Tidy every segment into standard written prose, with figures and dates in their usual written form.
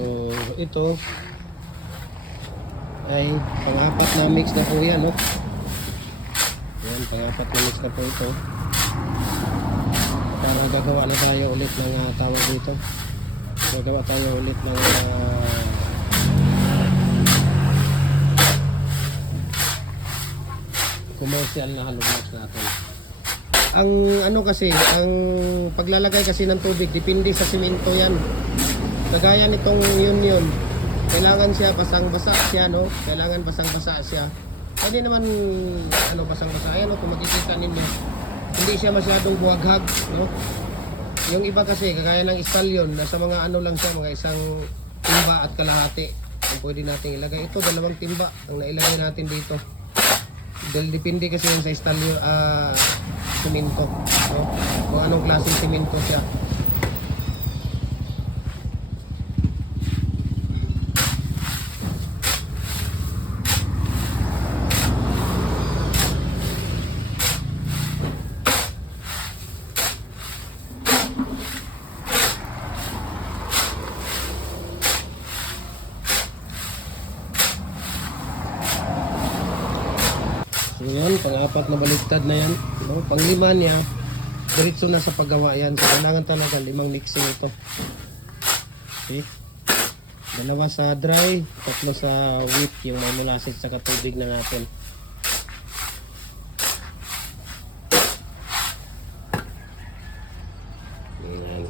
So ito ay pang-apat na mix na po yan, no? Yan, pang-apat na mix na po ito. Para gagawa na tayo ulit ng tawag dito. Gagawa tayo ulit ng commercial na hollow blocks natin. Ang ano kasi, ang paglalagay kasi ng tubig depende sa simento yan. Kagaya nitong yun, kailangan siya basang-basa siya, no? Kailangan basang-basa siya. Pwede naman ano, basang-basa. Ayan, no? Kung makikita ninyo, hindi siya masyadong buwaghag, no? Yung iba kasi, kagaya ng istalyon, nasa mga ano lang siya, mga isang timba at kalahati ang pwede natin ilagay. Ito, 2 timba ang nailagay natin dito. Dahil depende kasi yan sa istalyon, simento, no? Kung anong klaseng simento siya. So yan, pang-apat na baliktad na yan, no? Pang-5 niya, diretso na sa paggawa yan. So kailangan talaga 5 mixing ito. Okay? 2 sa dry, 3 sa wet, yung may molasses sa tubig na natin. Yan.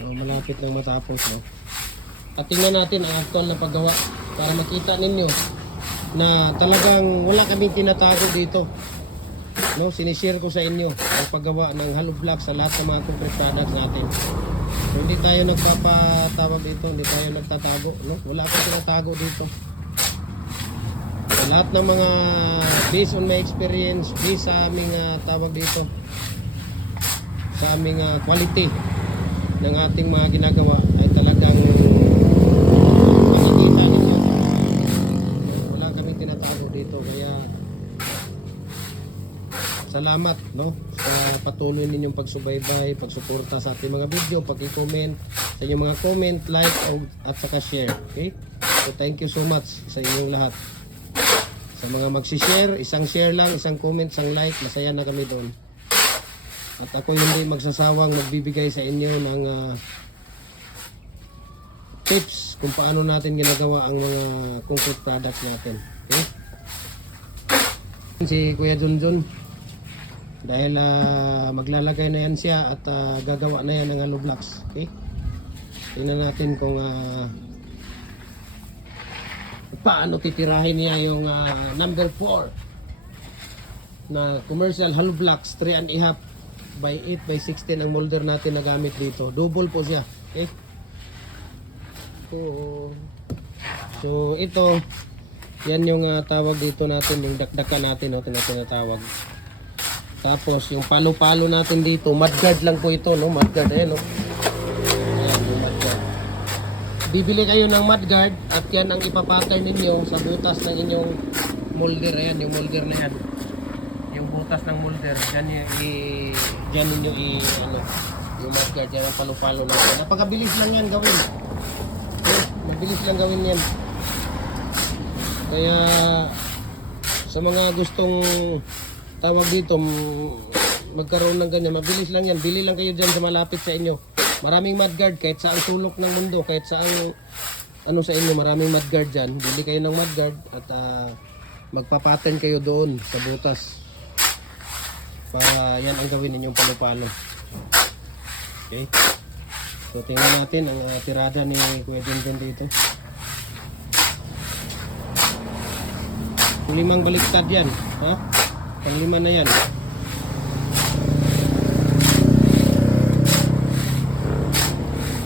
So malapit nang matapos, no? At tingnan natin ang actual na paggawa para makita ninyo na talagang wala kaming tinatago dito, no? Sinishare ko sa inyo ang paggawa ng hollow block sa lahat ng mga concrete products natin. So hindi tayo nagpapatawag dito, hindi tayo nagtatago, no? Wala akong tinatago dito. So, lahat ng mga based on my experience, based sa aming tawag dito, sa aming quality ng ating mga ginagawa ay talagang makikita ninyo. Wala kaming tinatago dito, kaya salamat, no, sa patuloy ninyong pagsubaybay, pagsuporta sa ating mga video, pag-i-comment sa inyong mga comment, like at saka share. Okay, so thank you so much sa inyong lahat. Sa mga magsi-share, isang share lang, isang comment, isang like, masaya na kami doon. At ako hindi magsasawang magbibigay sa inyo ng tips kung paano natin ginagawa ang mga concrete products natin. Okay? Si Kuya Junjun, dahil maglalagay na yan siya at gagawa na yan ng hollow blocks. Okay? Tingnan natin kung paano titirahin niya yung number 4 na commercial hollow blocks 3.5 by 8 by 16 ang molder natin na gamit dito. Double po siya. Okay? So ito, yan yung tawag dito natin, yung dakdakan natin, no, tinatawag. Tapos yung palo-palo natin dito, mudguard lang po ito, no, mudguard, ayan, no. Ayan, yung mudguard. Bibili kayo ng mudguard at yan ang ipapatay ninyo sa butas ng inyong molder. Ayan, yung molder na yan. Yung butas ng molder, dyan ninyo ano, yung mudguard, yan ang palo-palo natin. Napakabilis lang yan gawin. Mabilis lang gawin yan. Kaya sa mga gustong tawag dito magkaroon ng ganyan, mabilis lang yan. Bili lang kayo dyan sa malapit sa inyo. Maraming mudguard kahit sa ang sulok ng mundo, kahit sa ang ano sa inyo, maraming mudguard dyan. Bili kayo ng mudguard at magpapaten kayo doon sa butas para yan ang gawin ninyong palo-palo. Okay, so tingnan natin ang tirada ni Kuya Junjun dito. 5 baliktad yan, ha? Pang 5 na yan.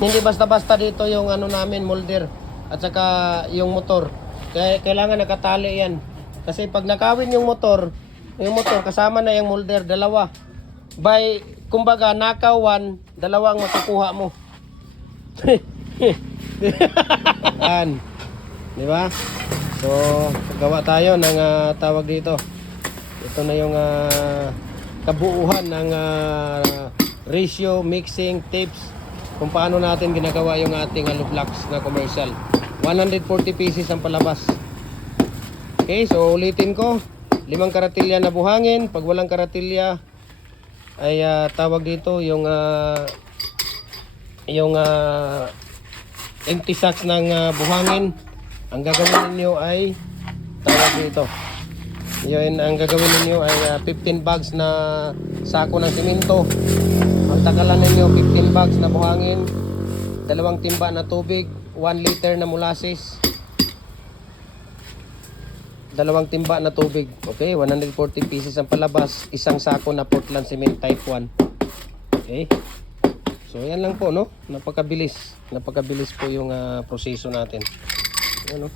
Hindi basta-basta dito yung ano namin, molder at saka yung motor. Kaya kailangan nakatali yan. Kasi pag nakawin yung motor kasama na yung molder, dalawa. By kumbaga nakaw 1, 2 ang makukuha mo. Yan. Di ba? So, gawa tayo ng tawag dito. Ito na yung kabuuhan ng ratio, mixing, tips kung paano natin ginagawa yung ating hollow blocks na commercial. 140 pieces ang palabas. Okay, so ulitin ko. 5 karatilya na buhangin. Pag walang karatilya ay tawag dito yung empty sacks ng buhangin. Ang gagawin niyo ay tawag dito. Yun, ang gagawin niyo ay 15 bags na sako ng simento. Ang takalan niyo 15 bags na buhangin, 2 timba na tubig, 1 liter na molasses, 2 timba na tubig. Okay, 140 pieces ang palabas, isang sako na Portland cement type 1. Okay. So yan lang po, no? Napakabilis. Napakabilis po yung proseso natin. Ano?